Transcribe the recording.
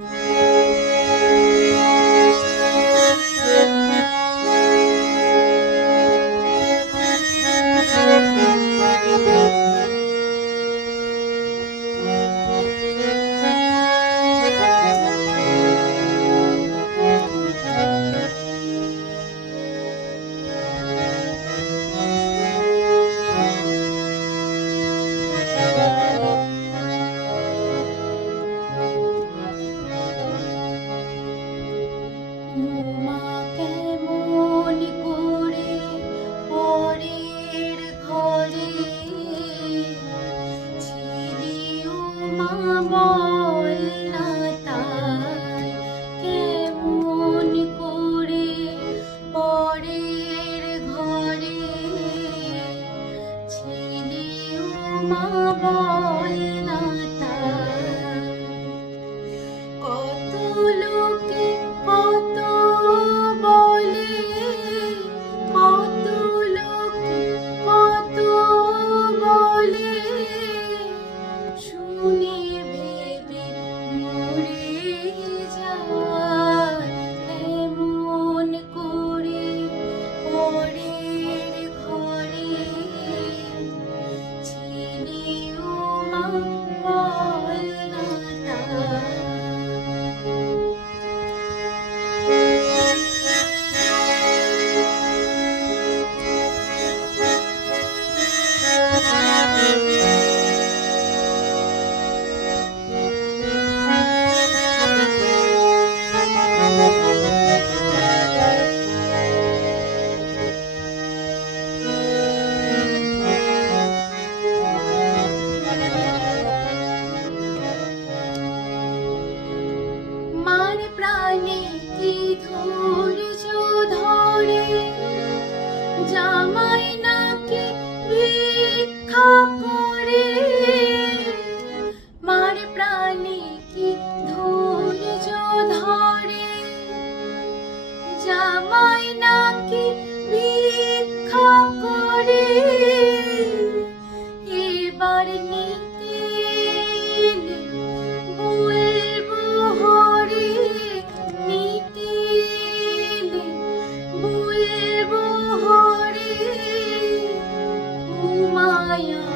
মা Bye.